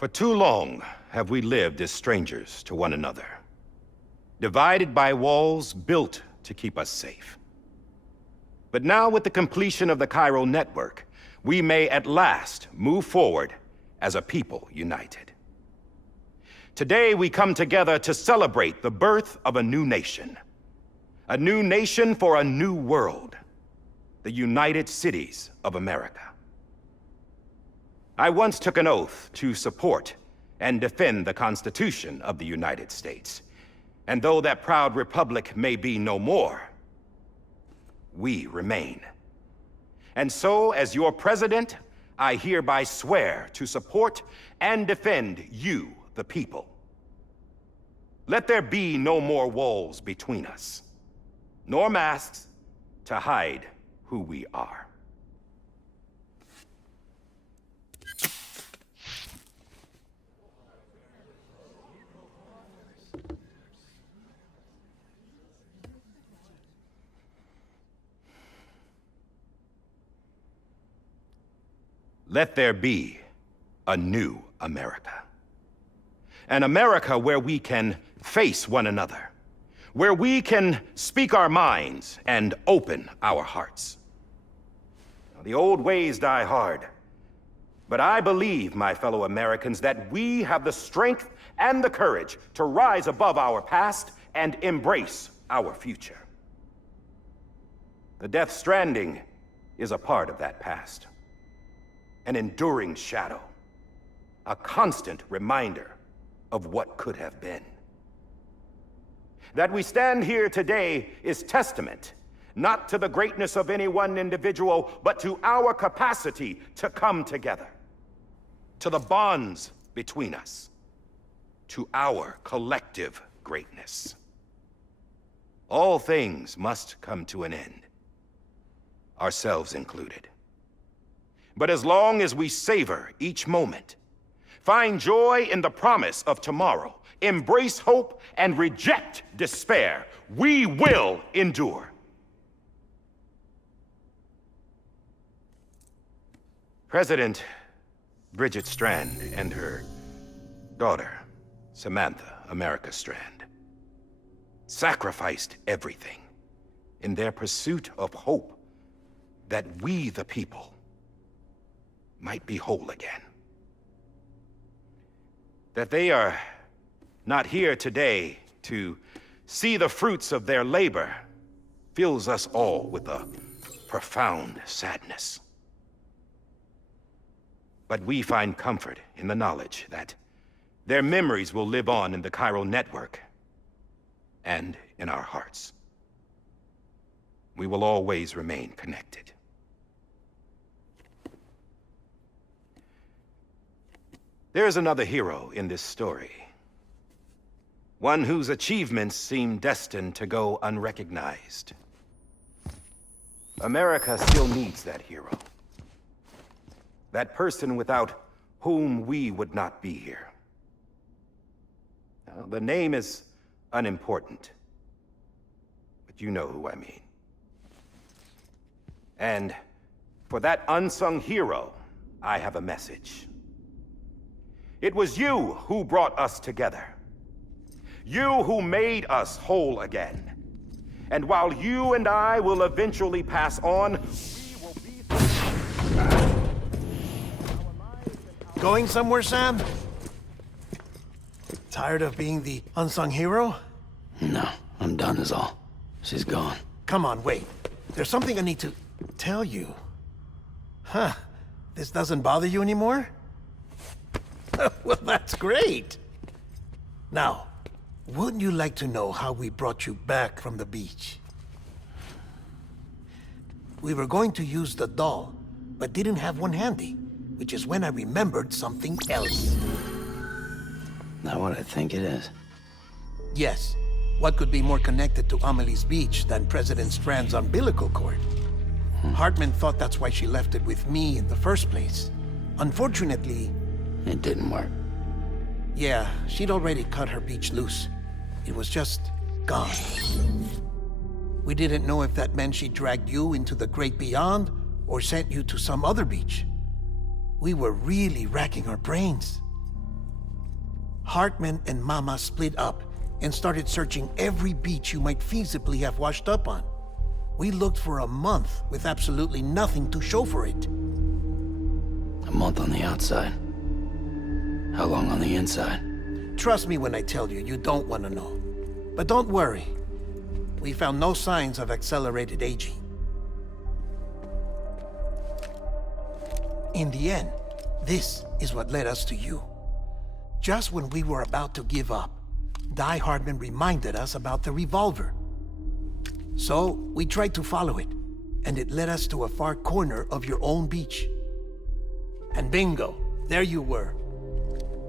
For too long have we lived as strangers to one another, divided by walls built to keep us safe. But now, with the completion of the chiral network, we may at last move forward as a people united. Today, we come together to celebrate the birth of a new nation. A new nation for a new world. The United Cities of America. I once took an oath to support and defend the Constitution of the United States. And though that proud republic may be no more, we remain. And so, as your president, I hereby swear to support and defend you, the people. Let there be no more walls between us, nor masks to hide who we are. Let there be a new America. An America where we can face one another, where we can speak our minds and open our hearts. The old ways die hard, but I believe, my fellow Americans, that we have the strength and the courage to rise above our past and embrace our future. The Death Stranding is a part of that past. An enduring shadow, a constant reminder of what could have been. That we stand here today is testament, not to the greatness of any one individual, but to our capacity to come together, to the bonds between us, to our collective greatness. All things must come to an end, ourselves included. But as long as we savor each moment, find joy in the promise of tomorrow, embrace hope, and reject despair, we will endure. President Bridget Strand and her daughter, Samantha America Strand, sacrificed everything in their pursuit of hope that we, the people, might be whole again. That they are not here today to see the fruits of their labor fills us all with a profound sadness. But we find comfort in the knowledge that their memories will live on in the chiral network and in our hearts. We will always remain connected. There's another hero in this story. One whose achievements seem destined to go unrecognized. America still needs that hero. That person without whom we would not be here. Now, the name is unimportant, but you know who I mean. And for that unsung hero, I have a message. It was you who brought us together. You who made us whole again. And while you and I will eventually pass on, we will be... Going somewhere, Sam? Tired of being the unsung hero? No, I'm done is all. She's gone. Come on, wait. There's something I need to tell you. Huh. This doesn't bother you anymore? Well, that's great. Now, wouldn't you like to know how we brought you back from the beach? We were going to use the doll, but didn't have one handy, which is when I remembered something else. Not what I think it is. Yes. What could be more connected to Amelie's beach than President Strand's umbilical cord? Hartman thought that's why she left it with me in the first place. Unfortunately... It didn't work. Yeah, she'd already cut her beach loose. It was just gone. We didn't know if that meant she dragged you into the great beyond or sent you to some other beach. We were really racking our brains. Hartman and Mama split up and started searching every beach you might feasibly have washed up on. We looked for a month with absolutely nothing to show for it. A month on the outside. How long on the inside? Trust me when I tell you, you don't want to know. But don't worry. We found no signs of accelerated aging. In the end, this is what led us to you. Just when we were about to give up, Die Hardman reminded us about the revolver. So, we tried to follow it, and it led us to a far corner of your own beach. And bingo, there you were.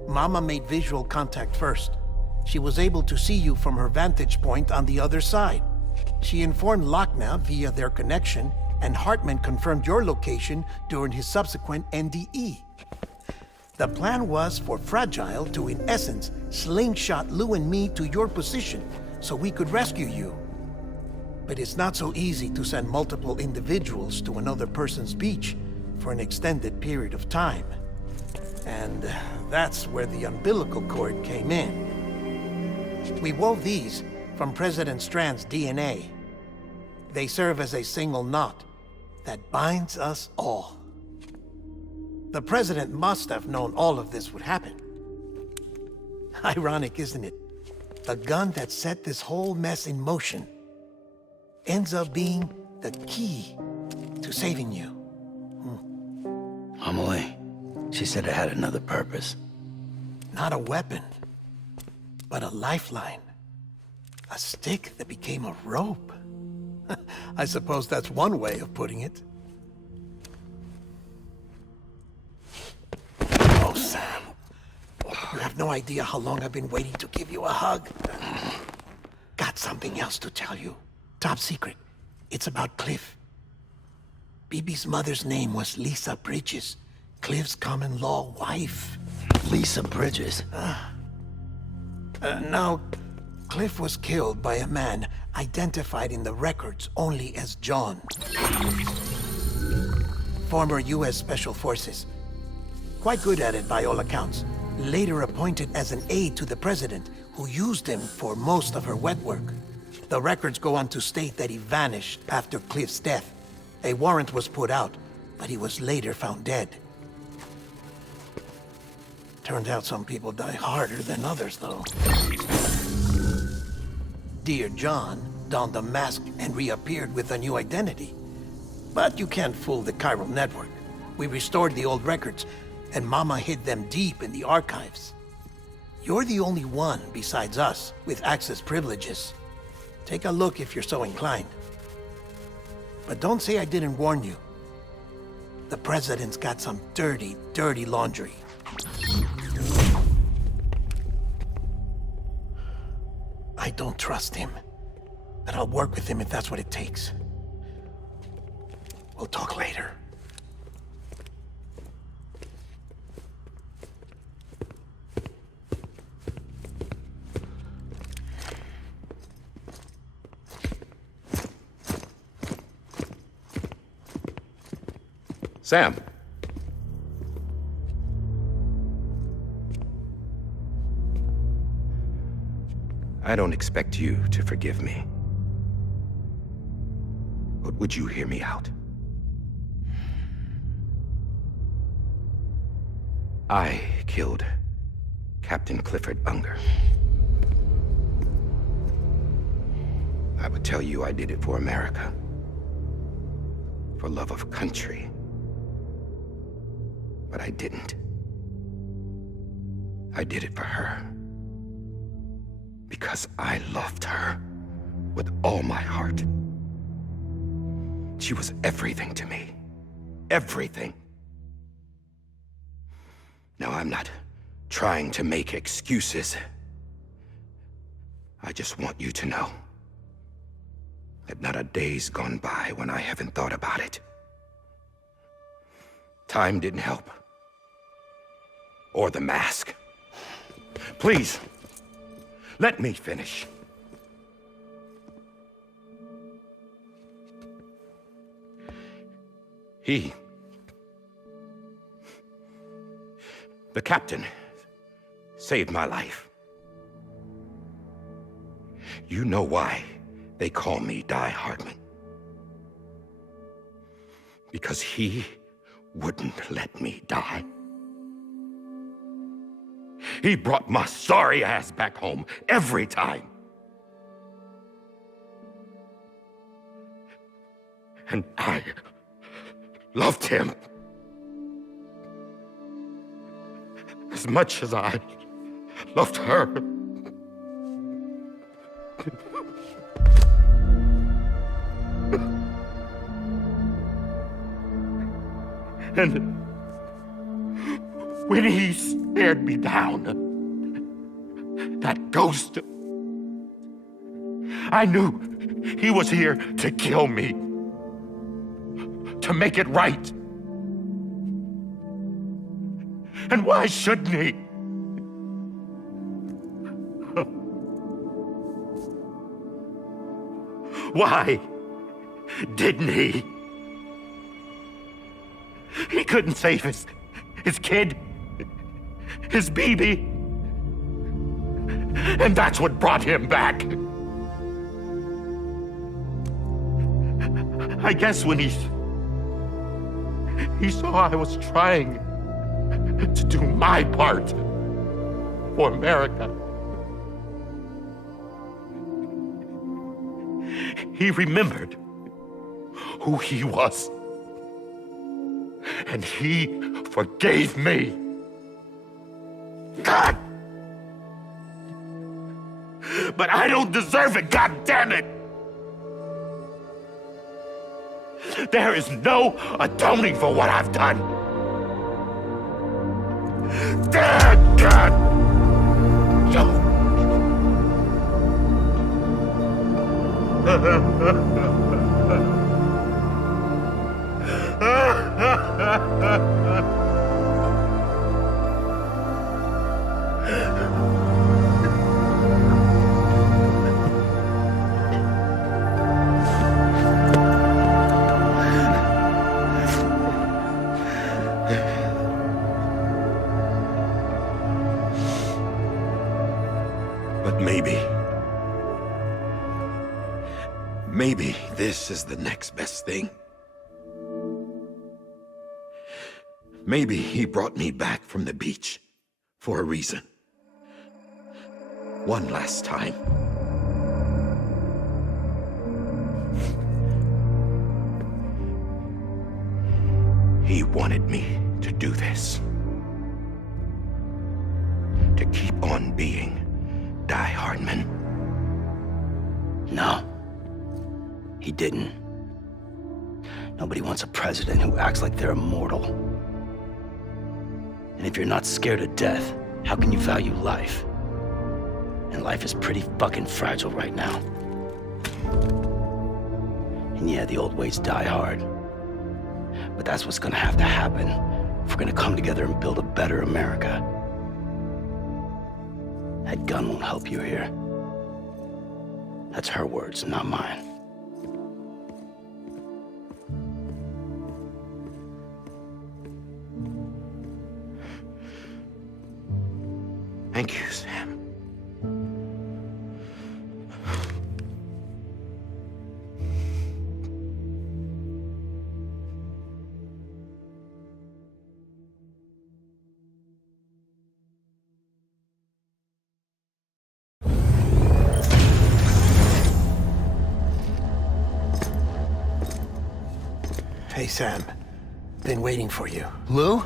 Mama made visual contact first. She was able to see you from her vantage point on the other side. She informed Lockna via their connection, and Hartman confirmed your location during his subsequent NDE. The plan was for Fragile to, in essence, slingshot Lou and me to your position so we could rescue you. But it's not so easy to send multiple individuals to another person's beach for an extended period of time. And that's where the umbilical cord came in. We wove these from President Strand's DNA. They serve as a single knot that binds us all. The President must have known all of this would happen. Ironic, isn't it? The gun that set this whole mess in motion ends up being the key to saving you. Amelie, she said it had another purpose. Not a weapon, but a lifeline. A stick that became a rope. I suppose that's one way of putting it. Oh, Sam. You have no idea how long I've been waiting to give you a hug. Got something else to tell you. Top secret. It's about Cliff. BB's mother's name was Lisa Bridges, Cliff's common-law wife. Lisa Bridges? Now, Cliff was killed by a man identified in the records only as John. Former U.S. Special Forces. Quite good at it by all accounts. Later appointed as an aide to the president, who used him for most of her wet work. The records go on to state that he vanished after Cliff's death. A warrant was put out, but he was later found dead. Turned out some people die harder than others, though. Dear John donned a mask and reappeared with a new identity. But you can't fool the chiral network. We restored the old records, and Mama hid them deep in the archives. You're the only one besides us with access privileges. Take a look if you're so inclined. But don't say I didn't warn you. The president's got some dirty, dirty laundry. I don't trust him, but I'll work with him if that's what it takes. We'll talk later. Sam. I don't expect you to forgive me. But would you hear me out? I killed Captain Clifford Unger. I would tell you I did it for America. For love of country. But I didn't. I did it for her. Because I loved her with all my heart. She was everything to me. Everything. Now, I'm not trying to make excuses. I just want you to know that not a day's gone by when I haven't thought about it. Time didn't help. Or the mask. Please, let me finish. The captain saved my life. You know why they call me Die Hardman? Because he wouldn't let me die. He brought my sorry ass back home every time. And I loved him as much as I loved her. And when he stared me down, that ghost, I knew he was here to kill me, to make it right. And why shouldn't he? Why didn't he? He couldn't save his kid, his baby. And that's what brought him back. I guess when he saw I was trying to do my part for America, he remembered who he was. And he forgave me. God! But I don't deserve it, God damn it! There is no atoning for what I've done. God! No. But maybe this is the next best thing. Maybe he brought me back from the beach for a reason. One last time. He wanted me to do this. To keep on being Die Hardman. No. He didn't. Nobody wants a president who acts like they're immortal. And if you're not scared of death, how can you value life? And life is pretty fucking fragile right now. And yeah, the old ways die hard. But that's what's gonna have to happen if we're gonna come together and build a better America. That gun won't help you here. That's her words, not mine. Thank you, Sam. Hey, Sam. Been waiting for you. Lou?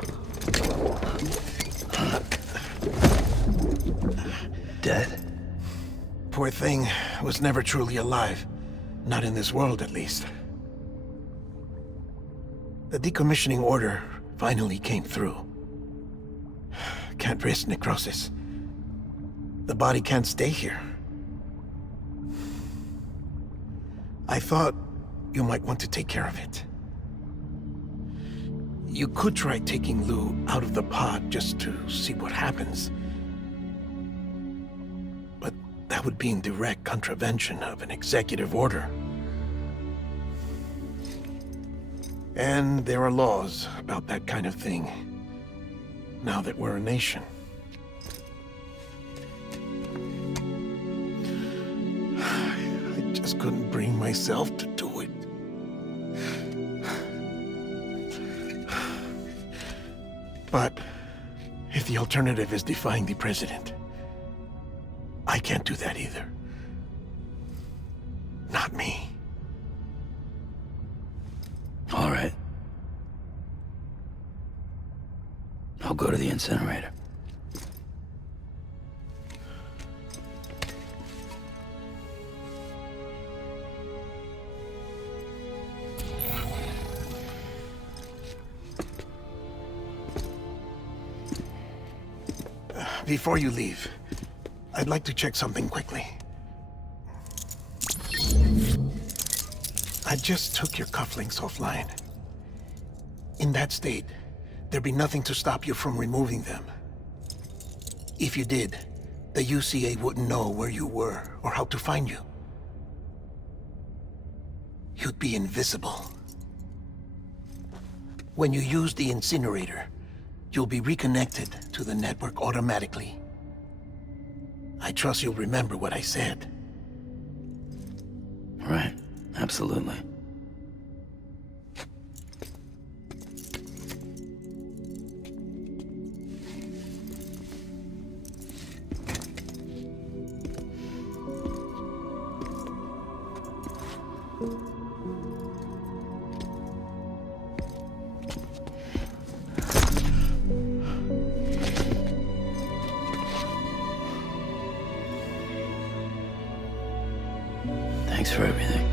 Dead? Poor thing was never truly alive. Not in this world, at least. The decommissioning order finally came through. Can't risk necrosis. The body can't stay here. I thought you might want to take care of it. You could try taking Lou out of the pod just to see what happens. But that would be in direct contravention of an executive order. And there are laws about that kind of thing, now that we're a nation. just couldn't bring myself to do it. But if the alternative is defying the president, I can't do that either. Not me. All right. I'll go to the incinerator. Before you leave, I'd like to check something quickly. I just took your cufflinks offline. In that state, there'd be nothing to stop you from removing them. If you did, the UCA wouldn't know where you were or how to find you. You'd be invisible. When you use the incinerator, you'll be reconnected to the network automatically. I trust you'll remember what I said. Right. Absolutely. Thanks for everything.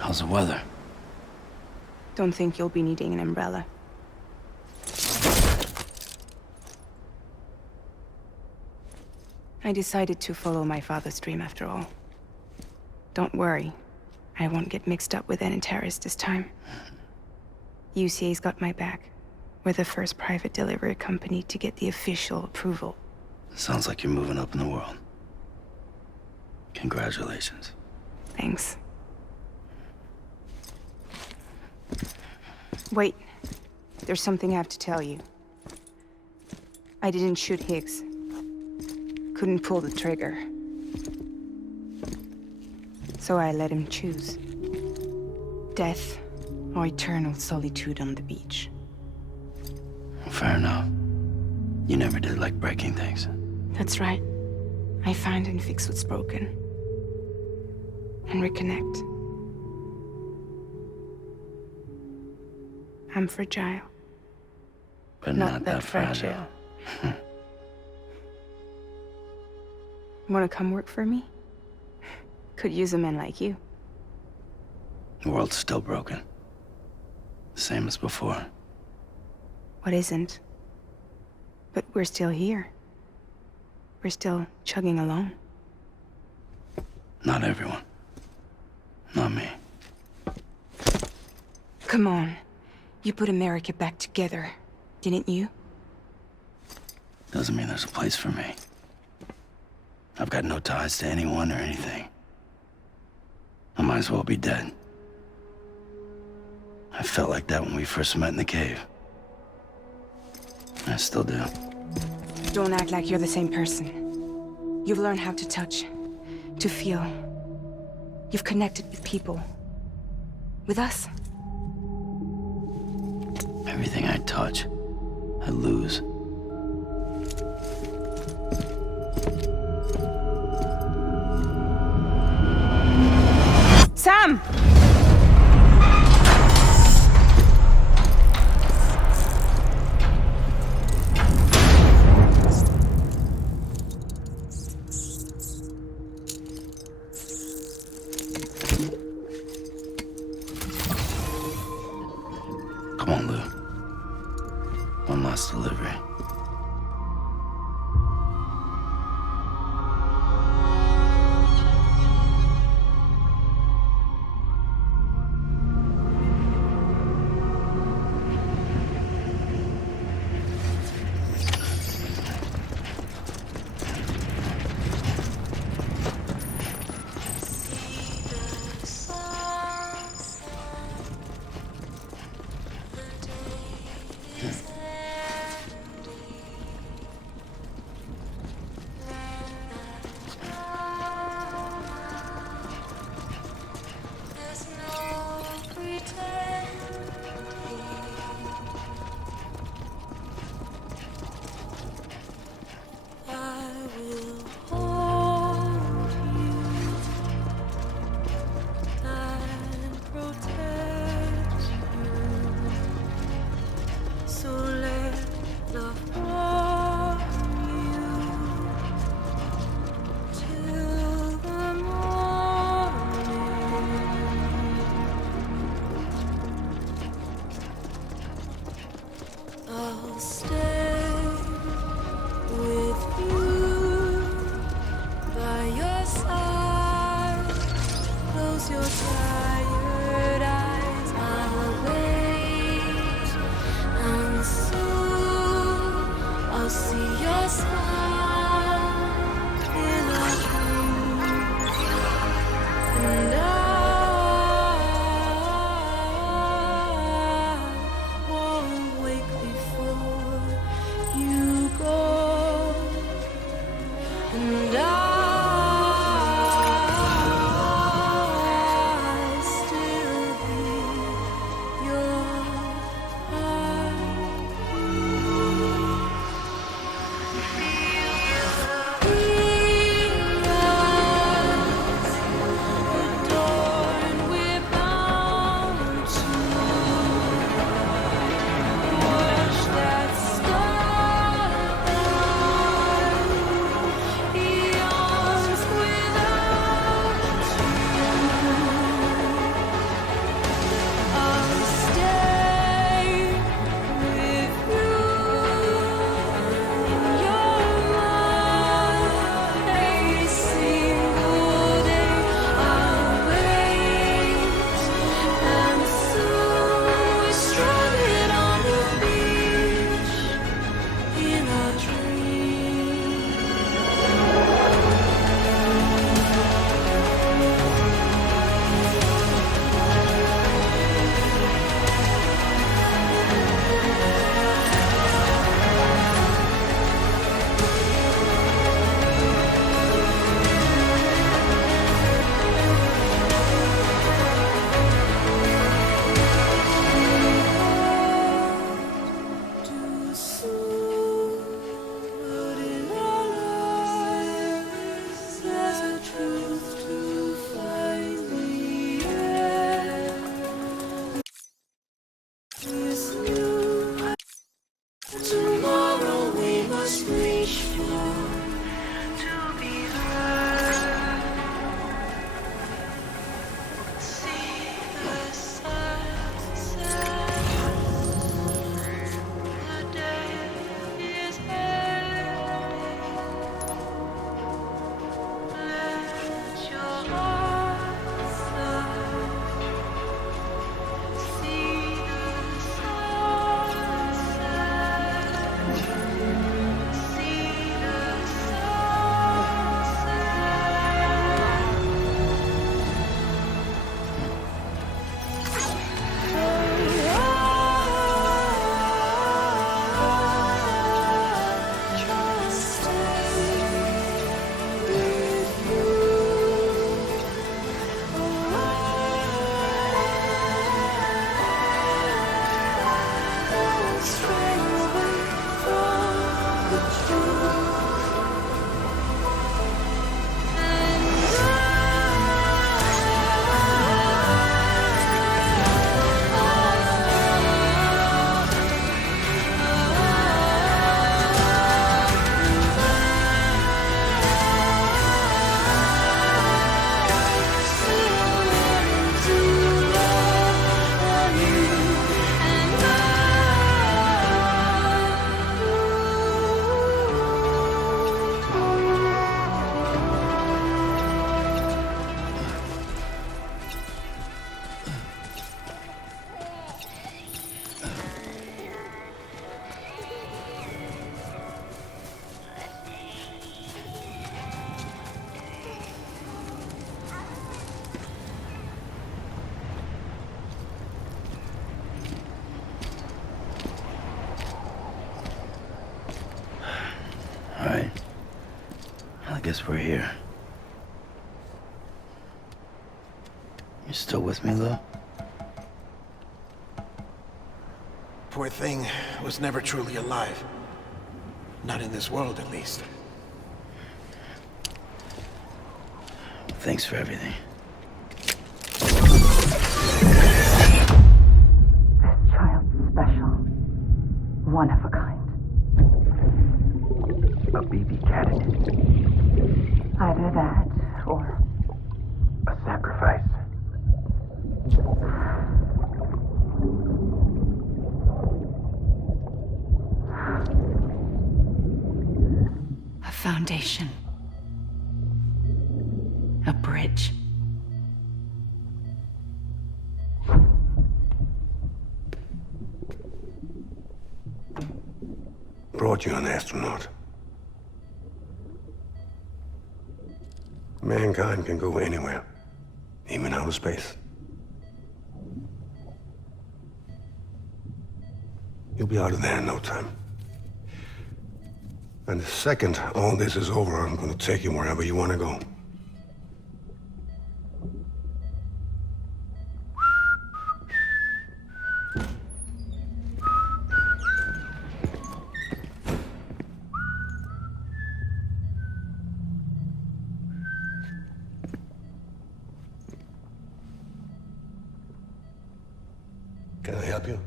How's the weather? Don't think you'll be needing an umbrella. I decided to follow my father's dream after all. Don't worry, I won't get mixed up with any terrorists this time. UCA's got my back. We're the first private delivery company to get the official approval. Sounds like you're moving up in the world. Congratulations. Thanks. Wait, there's something I have to tell you. I didn't shoot Higgs. Couldn't pull the trigger. So I let him choose. Death or eternal solitude on the beach. Fair enough. You never did like breaking things. That's right. I find and fix what's broken. And reconnect. I'm fragile. But not that fragile. Wanna come work for me? Could use a man like you. The world's still broken. Same as before. What isn't? But we're still here. We're still chugging along. Not everyone. Not me. Come on. You put America back together, didn't you? Doesn't mean there's a place for me. I've got no ties to anyone or anything. I might as well be dead. I felt like that when we first met in the cave. I still do. Don't act like you're the same person. You've learned how to touch, to feel. You've connected with people. With us. Everything I touch, I lose. Sam! Come on, Lou. One last delivery. guess we're here. You still with me, Lou? Poor thing was never truly alive. Not in this world, at least. Thanks for everything. Child's special. One of a kind. A BB candidate. Either that, or A sacrifice. a foundation. A bridge. Brought you an astronaut. Mankind can go anywhere, even outer space. You'll be out of there in no time. And the second all this is over, I'm gonna take you wherever you want to go. Can I help you?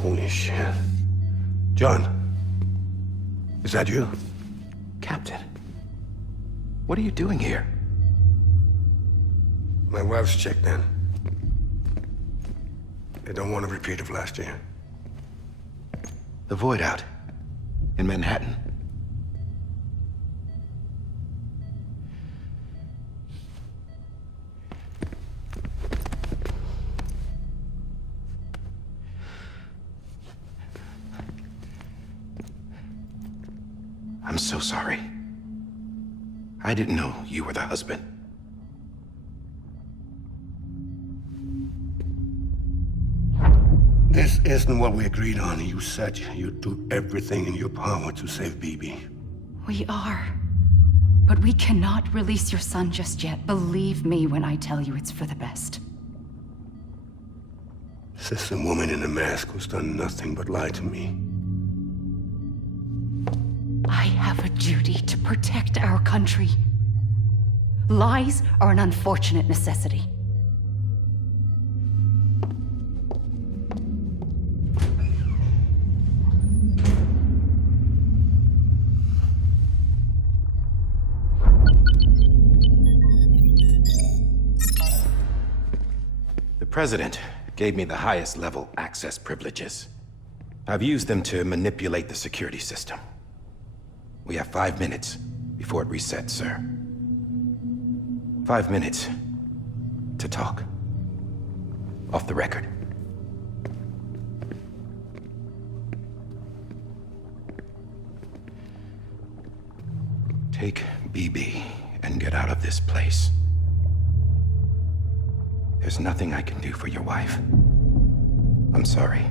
Holy shit. John, is that you? Captain, what are you doing here? My wife's checked in. They don't want a repeat of last year. The Void Out in Manhattan. I'm so sorry. I didn't know you were the husband. This isn't what we agreed on. You said you'd do everything in your power to save BB. We are. But we cannot release your son just yet. Believe me when I tell you it's for the best. This is a woman in a mask who's done nothing but lie to me. I have a duty to protect our country. Lies are an unfortunate necessity. The President gave me the highest level access privileges. I've used them to manipulate the security system. We have 5 minutes before it resets, sir. 5 minutes to talk. Off the record. Take BB and get out of this place. There's nothing I can do for your wife. I'm sorry.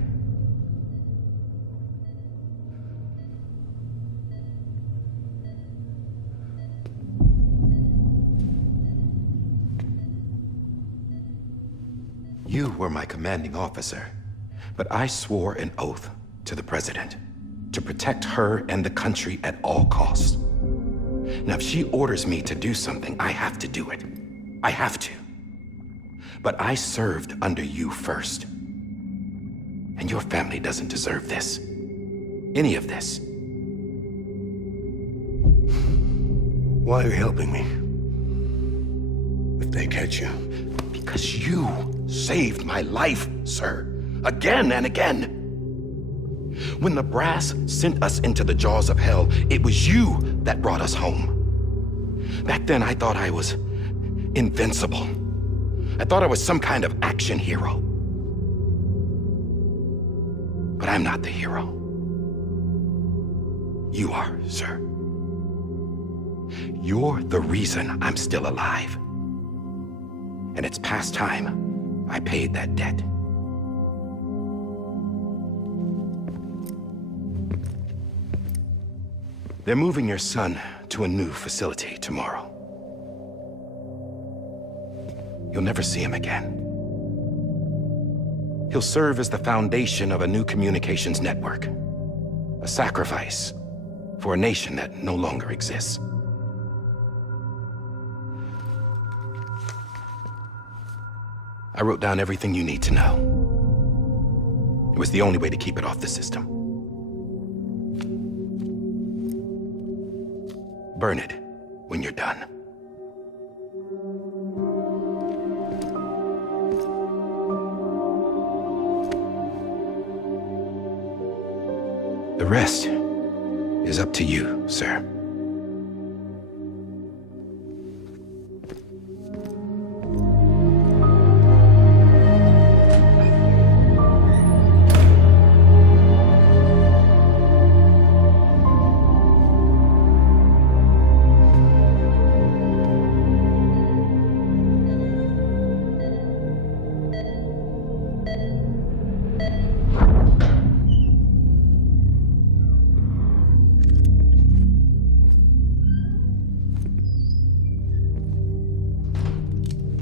You were my commanding officer, but I swore an oath to the President to protect her and the country at all costs. Now, if she orders me to do something, I have to do it. I have to. But I served under you first. And your family doesn't deserve this. Any of this. Why are you helping me? If they catch you. Because you saved my life, sir. Again and again. When the brass sent us into the jaws of hell, it was you that brought us home. Back then, I thought I was invincible. I thought I was some kind of action hero. But I'm not the hero. You are, sir. You're the reason I'm still alive. And it's past time I paid that debt. They're moving your son to a new facility tomorrow. You'll never see him again. He'll serve as the foundation of a new communications network. A sacrifice for a nation that no longer exists. I wrote down everything you need to know. It was the only way to keep it off the system. Burn it when you're done. The rest is up to you, sir.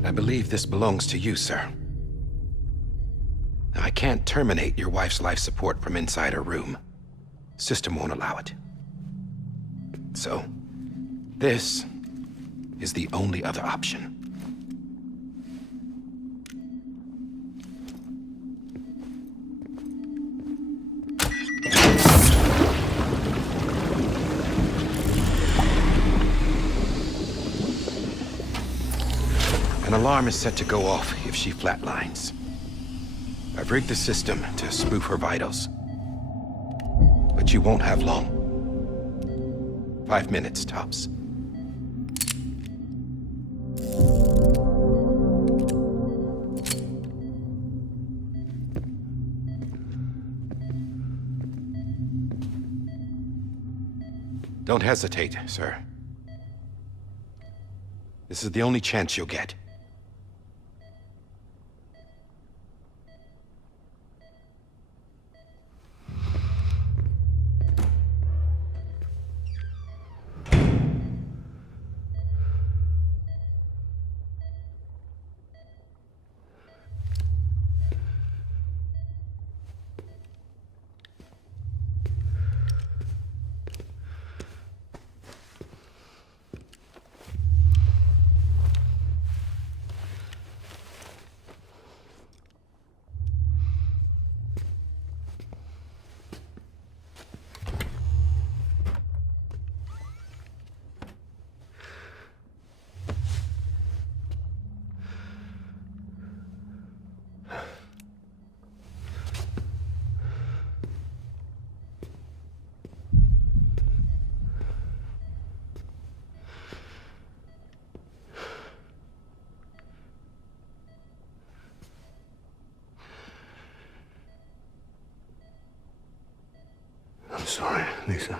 I believe this belongs to you, sir. Now, I can't terminate your wife's life support from inside her room. System won't allow it. So, this is the only other option. An alarm is set to go off if she flatlines. I've rigged the system to spoof her vitals. But you won't have long. 5 minutes, tops. Don't hesitate, sir. This is the only chance you'll get. I'm sorry, Lisa.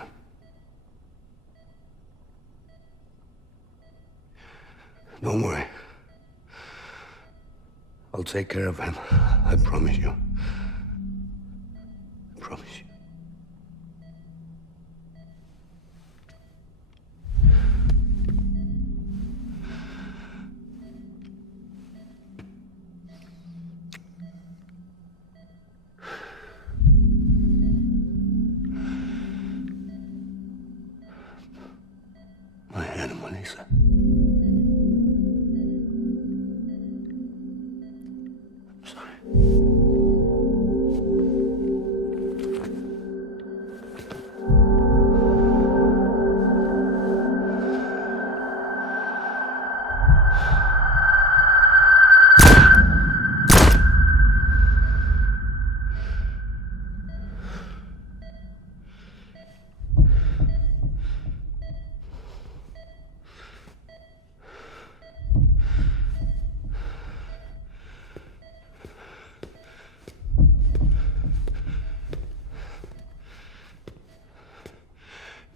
Don't worry. I'll take care of him. I promise you. I promise you. My animal, Lisa. I'm sorry.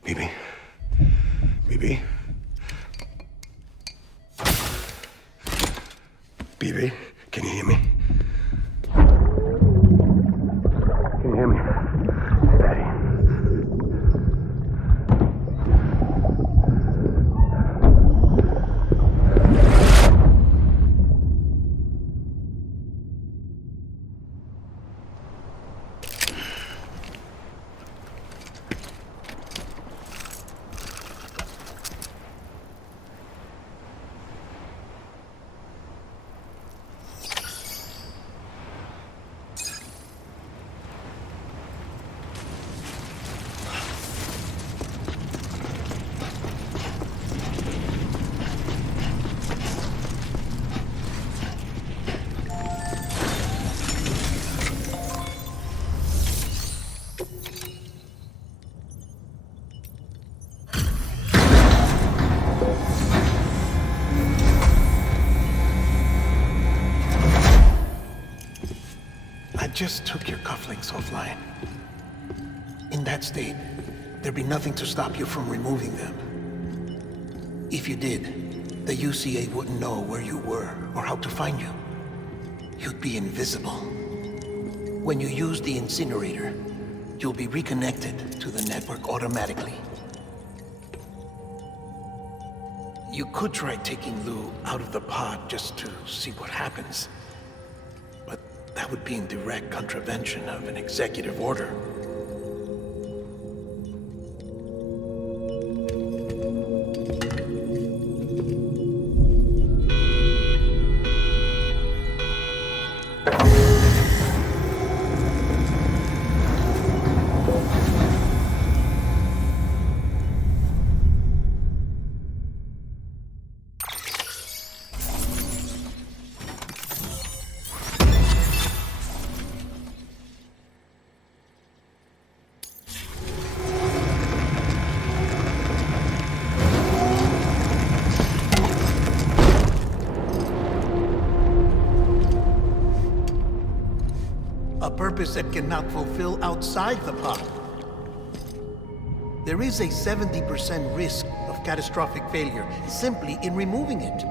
Bibi? Bibi? Bibi, can you hear me? Can you hear me? Daddy. just took your cufflinks offline. In that state, there'd be nothing to stop you from removing them. If you did, the UCA wouldn't know where you were or how to find you. You'd be invisible. When you use the incinerator, you'll be reconnected to the network automatically. You could try taking Lou out of the pod just to see what happens. But that would be in direct contravention of an executive order. A purpose that cannot fulfill outside the pod. There is a 70% risk of catastrophic failure simply in removing it.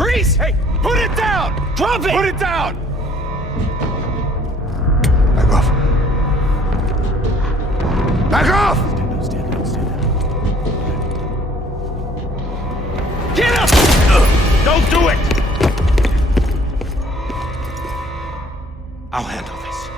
Freeze! Hey, put it down! Drop it! Put it down! Back off. Back off! Get up! Don't do it! I'll handle this.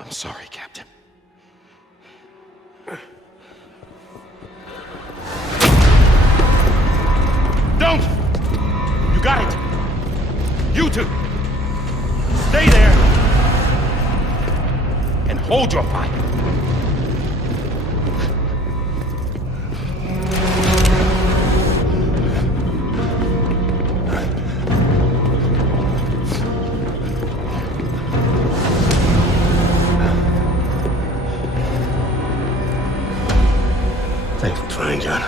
I'm sorry, Captain. Don't! You got it! You two! Stay there! And hold your fire! Thanks for trying, John.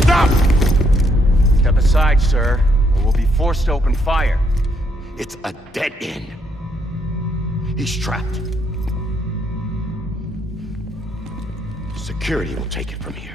Stop! Step aside, sir, or we'll be forced to open fire. It's a dead end. He's trapped. Security will take it from here.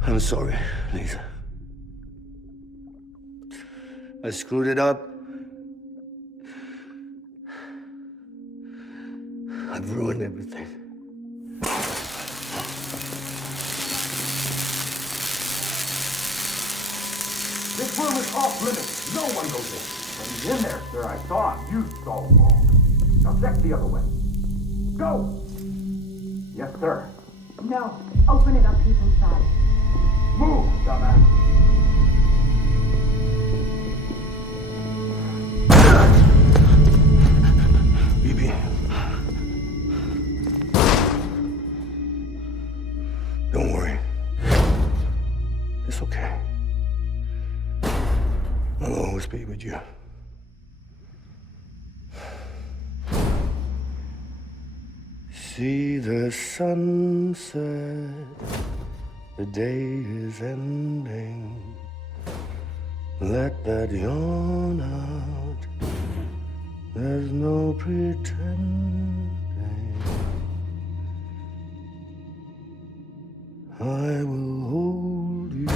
I'm sorry, Lisa. I screwed it up. I've ruined everything. This room is off limits. No one goes in. When he's in there, sir, I saw him. You saw him all. Now check the other way. Go! Yes, sir. No. Open it up. He's inside. Move, dumbass. Bibi. Don't worry. It's okay. I'll always be with you. See the sunset. The day is ending. Let that yawn out. There's no pretending. I will hold you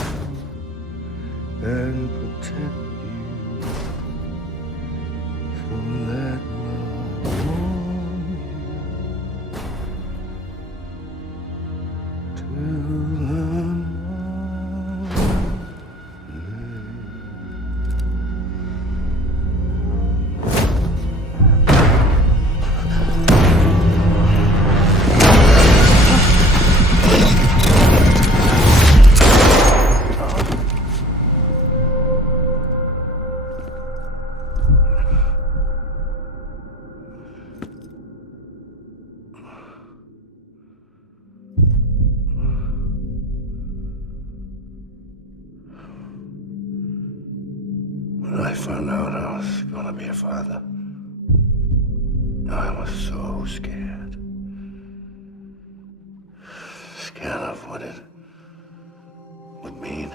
and protect you. So let love warm you till the When I found out I was gonna be a father, I was so scared. Scared of what it would mean.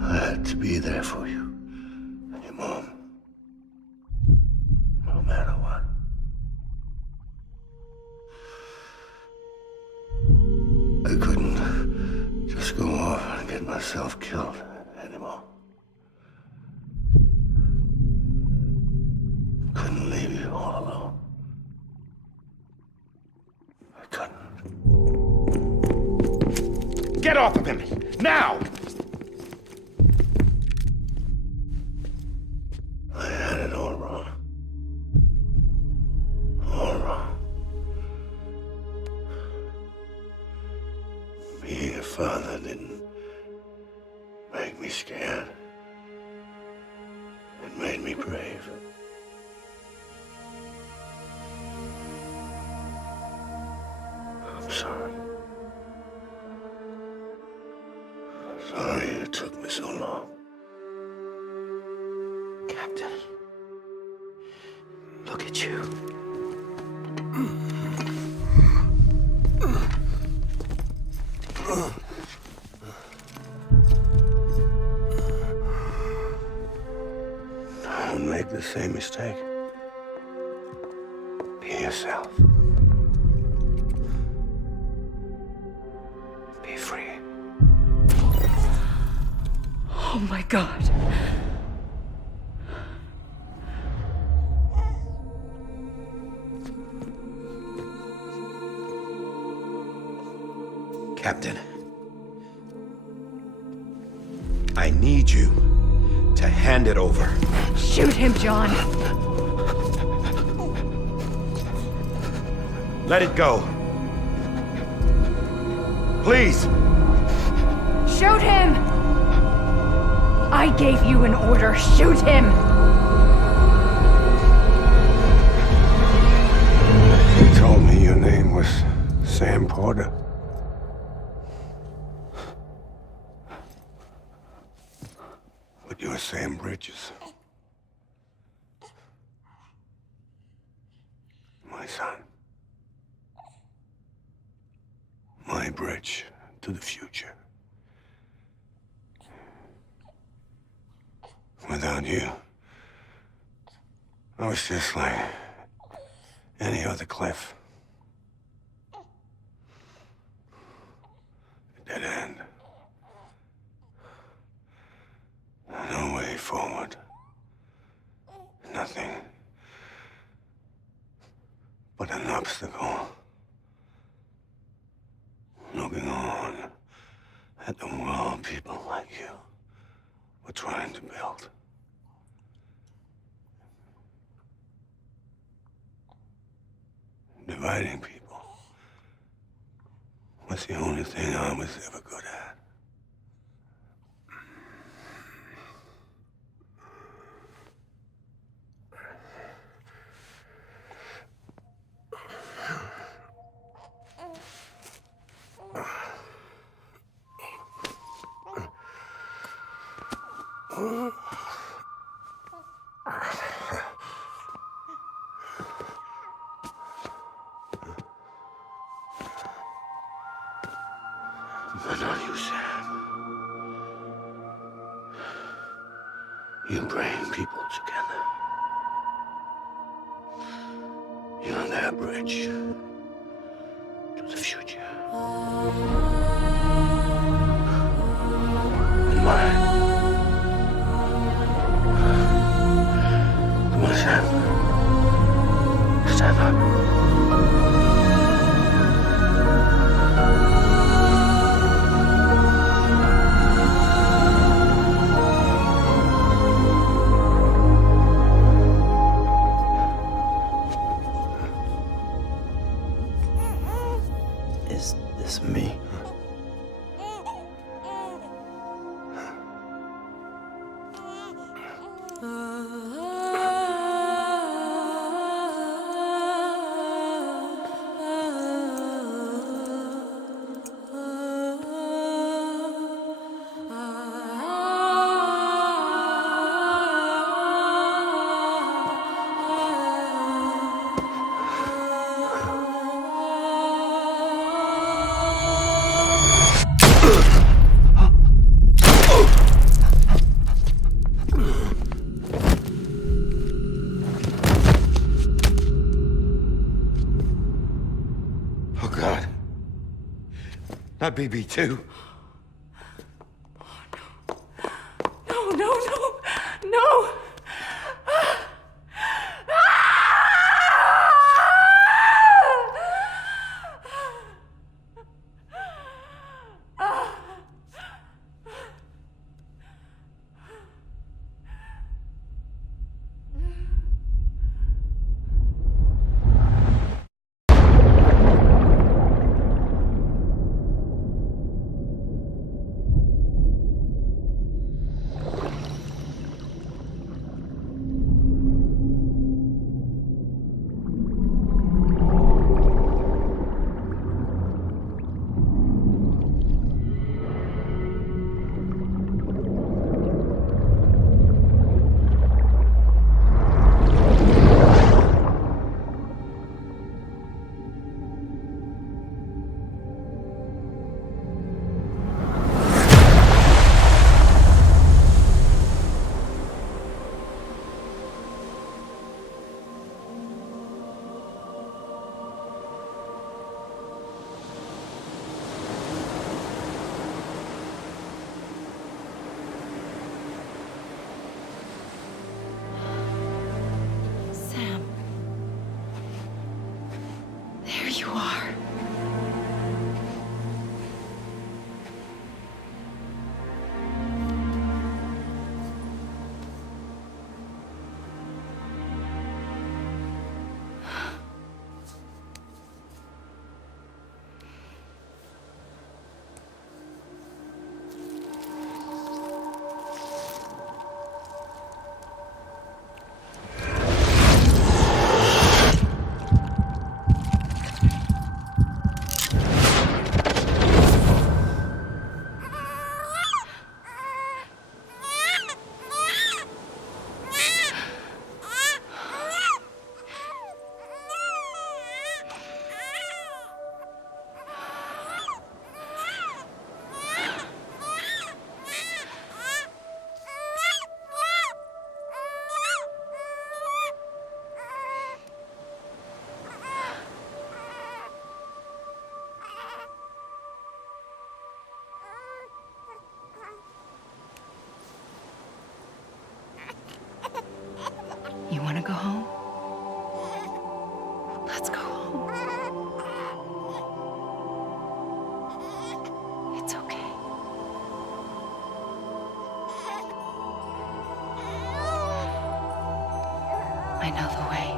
I had to be there for you and your mom, no matter what. I couldn't just go off and get myself killed anymore. Couldn't leave you all alone. I couldn't. Get off of him! Now! I had it all wrong. All wrong. brave. I'm sorry. Sorry it took me so long. Captain, look at you. Don't make the same mistake. Be yourself. Be free. Oh my God. Captain, I need you to hand it over. Shoot him, John. Let it go. Please. Shoot him! I gave you an order. Shoot him! You told me your name was Sam Porter. But you're Sam Bridges. My son. My bridge to the future. Without you, I was just like any other Cliff. A dead end. No way forward. Nothing but an obstacle. Looking on at the world people like you were trying to build. Dividing people was the only thing I was ever good at. But not you, Sam. You bring people together. You're their bridge to the future. And mine. Come on, Sam. Stand up. Is this me? Oh, God. Not BB2. No, no, no, no! you are. You want to go home? Let's go home. It's okay. I know the way.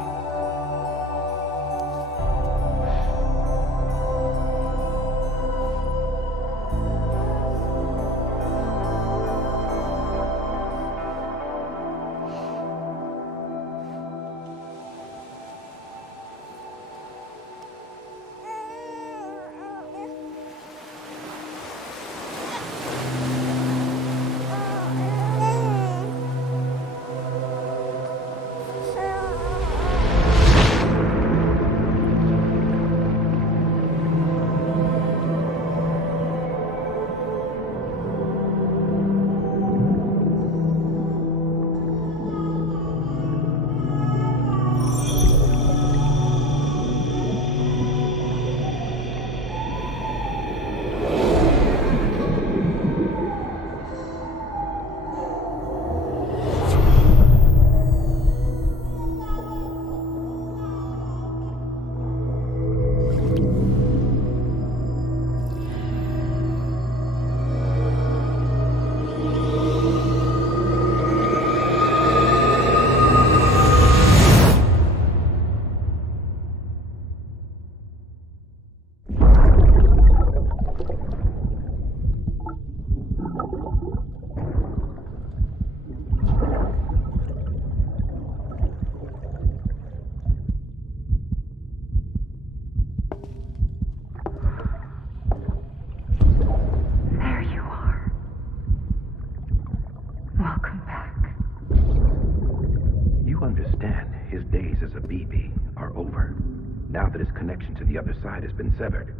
Now that his connection to the other side has been severed.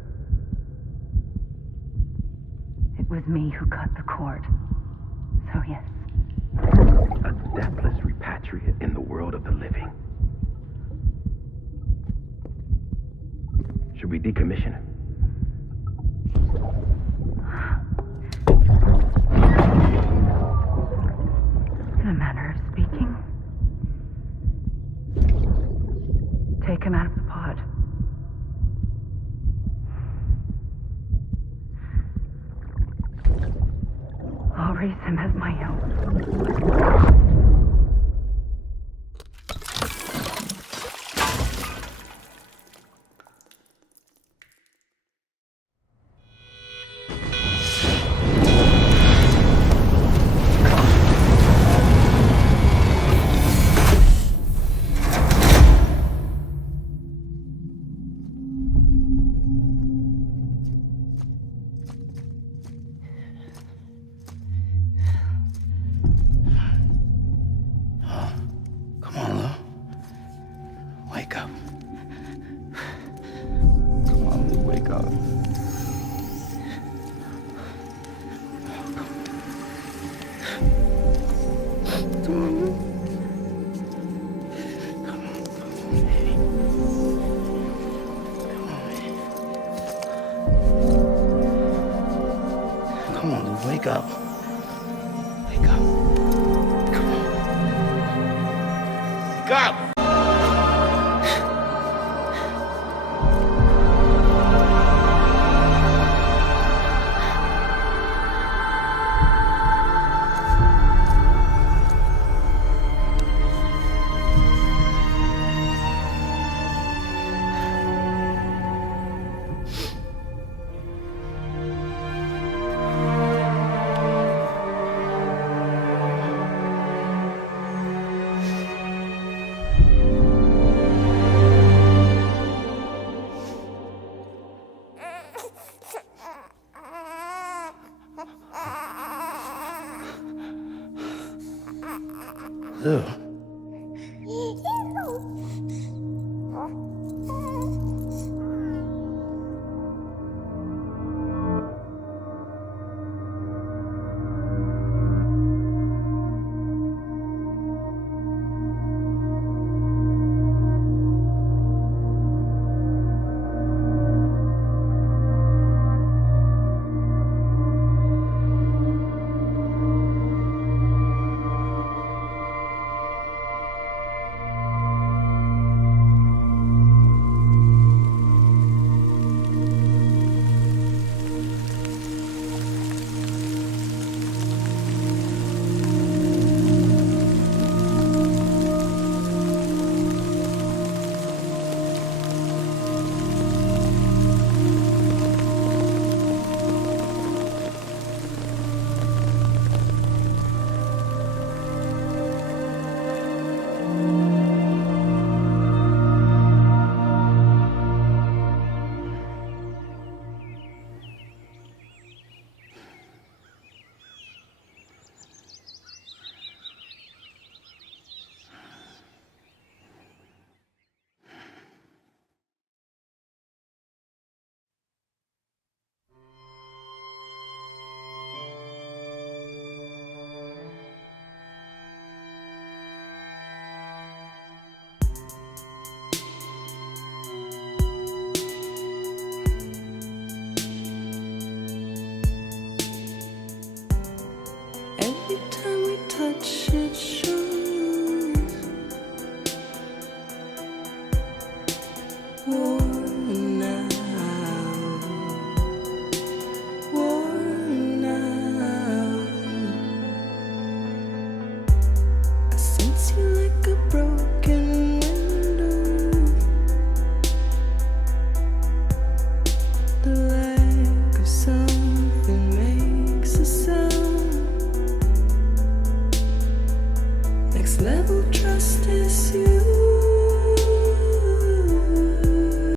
It was me who cut the cord. So yes. A deathless repatriate in the world of the living. Should we decommission him? In a manner of speaking. Take him out of the pod. I'll raise him as my own. Wake up. Wake up. Come on. Wake up! Oh.